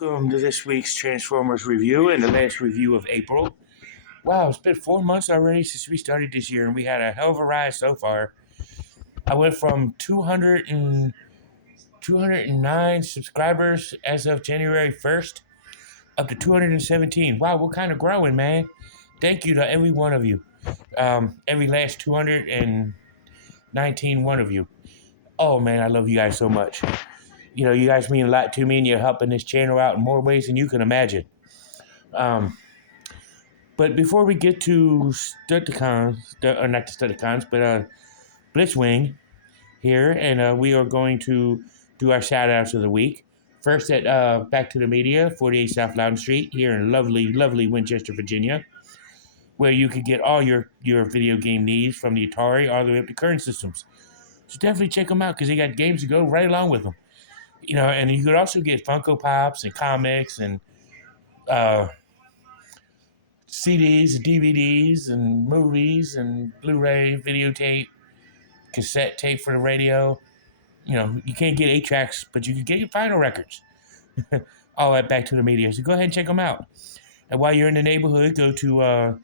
Welcome to this week's Transformers review and the last review of April. Wow, it's been 4 months already since we started this year, and we had a hell of a ride so far. I went from 209 subscribers as of January 1st up to 217. Wow, we're kind of growing, man. Thank you to every one of you. Every last 219 one of you. Oh, man, I love you guys so much. You know, you guys mean a lot to me, and you're helping this channel out in more ways than you can imagine. But before we get to Stuticons, or not the Stuticons, but Blitzwing here, and we are going to do our shout-outs of the week. First at Back to the Media, 48 South Loudon Street, here in lovely, lovely Winchester, Virginia, where you can get all your video game needs from the Atari all the way up to current systems. So definitely check them out, because they got games to go right along with them. You know, and you could also get Funko Pops and comics and CDs, DVDs, and movies, and Blu-ray, videotape, cassette tape for the radio. You know, you can't get 8 tracks, but you can get your vinyl records. All that Back to the Media. So go ahead and check them out. And while you're in the neighborhood, go to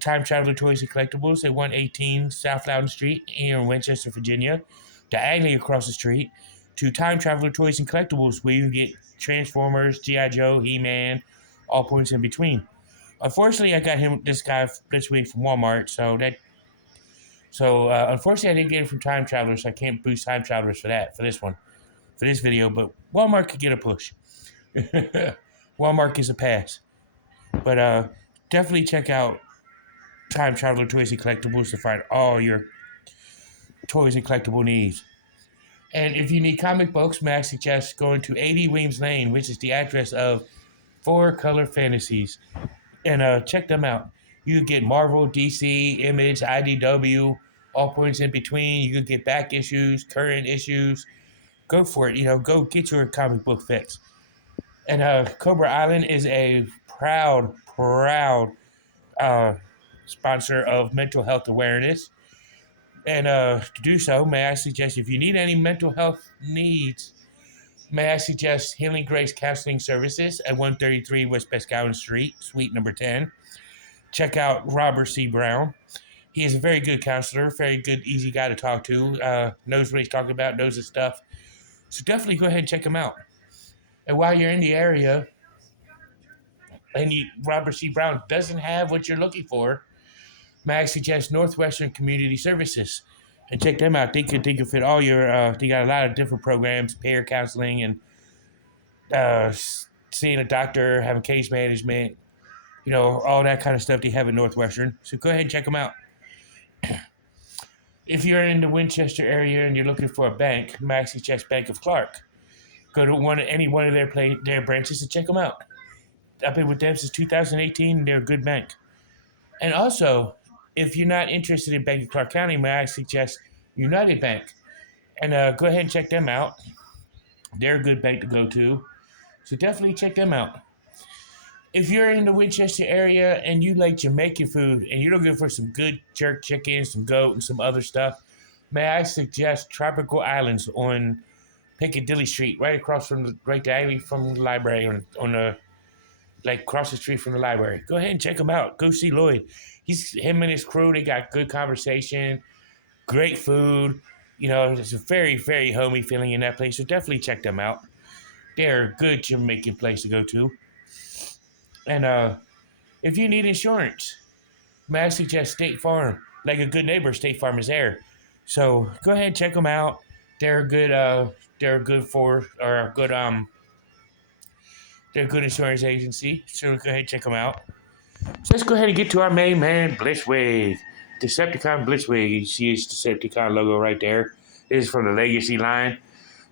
Time Traveler Toys and Collectibles at 118 South Loudon Street here in Winchester, Virginia. Diagonally across the street to Time Traveler Toys and Collectibles, where you can get Transformers, G.I. Joe, He-Man, all points in between. Unfortunately, I got this guy this week from Walmart, so unfortunately I didn't get it from Time Travelers, so I can't boost Time Travelers for this video, but Walmart could get a push. Walmart gets a pass. But definitely check out Time Traveler Toys and Collectibles to find all your toys and collectible needs. And if you need comic books, may I suggest going to 80 Weems Lane, which is the address of 4 Color Fantasies. And check them out. You can get Marvel, DC, Image, IDW, all points in between. You can get back issues, current issues. Go for it. You know, go get your comic book fix. And Cobra Island is a proud sponsor of mental health awareness. And to do so, may I suggest, if you need any mental health needs, may I suggest Healing Grace Counseling Services at 133 West Pascagoula Street, Suite number 10. Check out Robert C. Brown. He is a very good counselor, very good, easy guy to talk to, knows what he's talking about, knows his stuff. So definitely go ahead and check him out. And while you're in the area, and Robert C. Brown doesn't have what you're looking for, may I suggest Northwestern Community Services. And check them out. They could fit all your, they got a lot of different programs, peer counseling, and seeing a doctor, having case management, you know, all that kind of stuff they have at Northwestern. So go ahead and check them out. If you're in the Winchester area and you're looking for a bank, may I suggest Bank of Clark. Go to any one of their branches and check them out. I've been with them since 2018, and they're a good bank. And also, if you're not interested in Bank of Clark County, may I suggest United Bank. And go ahead and check them out. They're a good bank to go to. So definitely check them out. If you're in the Winchester area and you like Jamaican food and you're looking for some good jerk chicken, some goat, and some other stuff, may I suggest Tropical Islands on Piccadilly Street, right diagonally from the library, across the street from the library. Go ahead and check him out. Go see Lloyd. Him and his crew, they got good conversation, great food. You know, there's a very, very homey feeling in that place. So definitely check them out. They're a good Jamaican place to go to. And if you need insurance, may I suggest State Farm. Like a good neighbor, State Farm is there. So go ahead and check them out. They're a good insurance agency. So go ahead and check them out. So let's go ahead and get to our main man, Blitzwing. Decepticon Blitzwing. You see his Decepticon logo right there. This is from the Legacy line.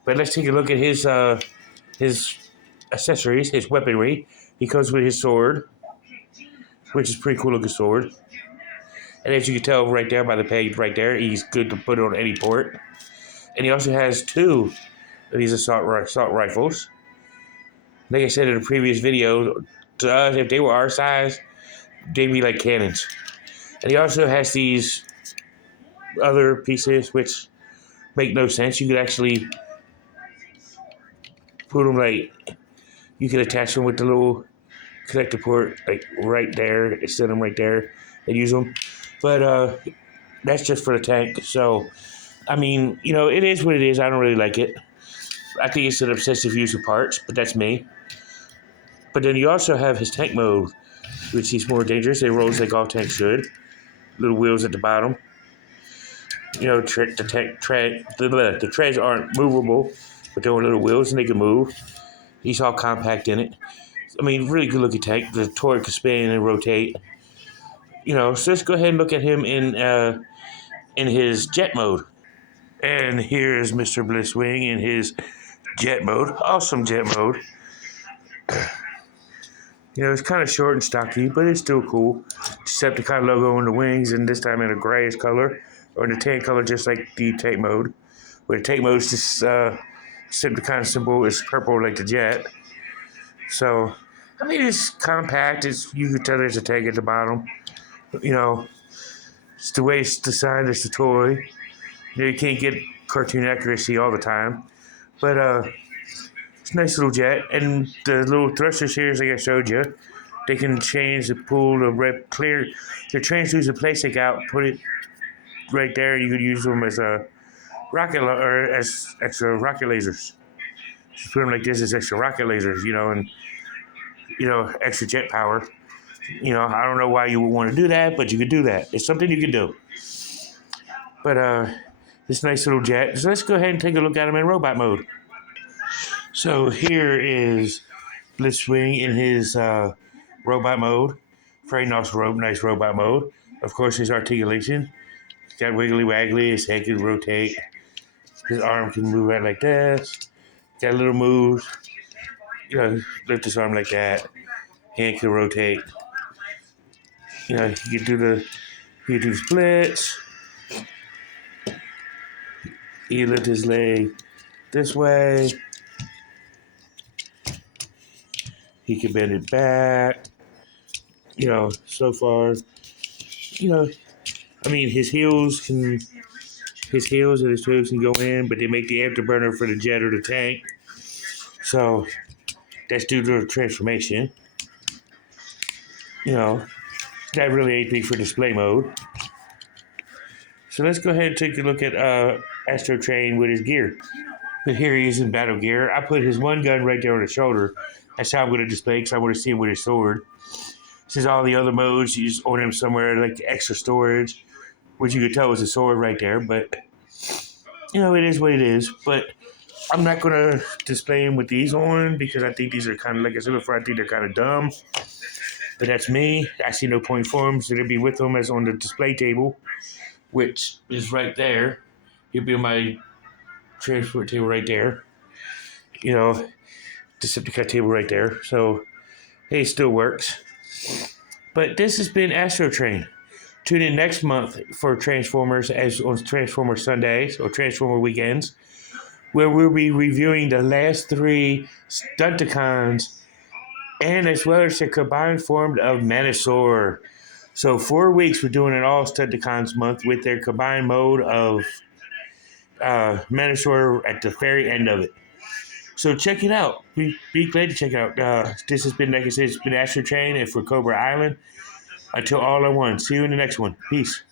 But let's take a look at his accessories, his weaponry. He comes with his sword, which is a pretty cool looking sword. And as you can tell right there by the page right there, he's good to put on any port. And he also has 2 of these assault rifles. Like I said in the previous video, to us, if they were our size, they'd be like cannons. And he also has these other pieces which make no sense. You could actually put them like You can attach them with the little connector port, like right there, set them right there, and use them. But that's just for the tank. So, I mean, it is what it is. I don't really like it. I think it's an obsessive use of parts, but that's me. But then you also have his tank mode, which is more dangerous. It rolls like all tanks should. Little wheels at the bottom. The treads aren't movable, but they're little wheels and they can move. He's all compact in it. I mean, really good looking tank. The torque can spin and rotate. So let's go ahead and look at him in his jet mode. And here's Mr. Blitzwing in his jet mode. Awesome jet mode. It's kind of short and stocky, but it's still cool. Decepticon logo on the wings, and this time in a grayish color, or in the tan color, just like the tank mode. Where the tank mode is just Decepticon symbol is purple like the jet. So, I mean, it's compact. You can tell there's a tank at the bottom. It's the way it's designed. It's a toy. You can't get cartoon accuracy all the time, but it's a nice little jet. And the little thrusters here, like I showed you, they can change the pull, clear, the transduce the plastic out, put it right there. You could use them as a rocket or as extra rocket lasers. Just put them like this as extra rocket lasers, and extra jet power. I don't know why you would want to do that, but you could do that. It's something you could do. But this nice little jet. So let's go ahead and take a look at him in robot mode. So here is Blitzwing in his robot mode. Very nice robot mode. Of course, his articulation. He's got wiggly waggly. His head can rotate. His arm can move out like this. Got little moves. Lift his arm like that. Hand can rotate. He can do the splits. He lift his leg this way. He can bend it back. So far. I mean, his heels and his toes can go in, but they make the afterburner for the jet or the tank. So that's due to the transformation. That really ain't big for display mode. So let's go ahead and take a look at Astro Train with his gear. But here he is in battle gear. I put his one gun right there on the shoulder. That's how I'm going to display, because I want to see him with his sword. Since all the other modes, you just order him somewhere like extra storage, which you could tell was a sword right there. But it is what it is. But I'm not going to display him with these on, because I think these are kind of, like I said before, I think they're kind of dumb. But that's me. I see no point for him, so they'll be with him as on the display table, which is right there. He'll be on my transport table right there. Decepticon table right there. So, hey, it still works. But this has been Astro Train. Tune in next month for Transformers as on Transformer Sundays or Transformer Weekends, where we'll be reviewing the last 3 Stunticons, and as well as the combined form of Manosaur. So 4 weeks we're doing an all Stunticons month with their combined mode of Manosaur at the very end of it. So check it out. Be glad to check it out. This has been, like I said, it's been Astro Train and for Cobra Island. Until all I want. See you in the next one. Peace.